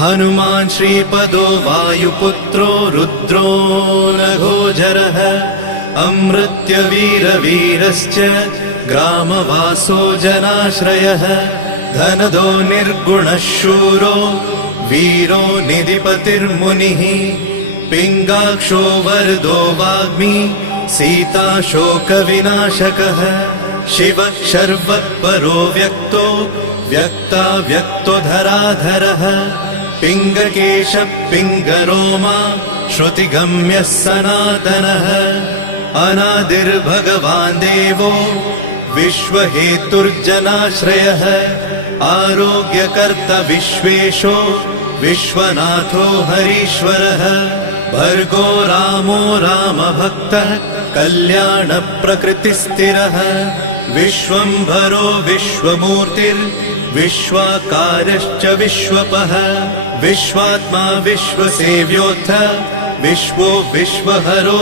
हनुमान् श्रीपदो वायुपुत्रो रुद्रो नघोजरः अमृत्यवीरवीरश्च ग्रामवासो जनाश्रयः धनदो निर्गुणः शूरो वीरो निधिपतिर्मुनिः पिङ्गाक्षो वरदो वाग्मी सीताशोकविनाशकः शिवः शर्वत्परो व्यक्तो व्यक्ताव्यक्तो धराधरः पिङ्गकेशः पिङ्गरोमा श्रुतिगम्यः सनातनः अनादिर्भगवान् देवो विश्वहेतुर्जनाश्रयः आरोग्यकर्ता विश्वेशो विश्वनाथो हरीश्वरः भर्गो रामो रामभक्तः कल्याणप्रकृतिस्थिरः विश्वम्भरो विश्वमूर्तिर्विश्वाकारश्च विश्वपः विश्वात्मा विश्वसेव्योऽथ विश्वो विश्वहरो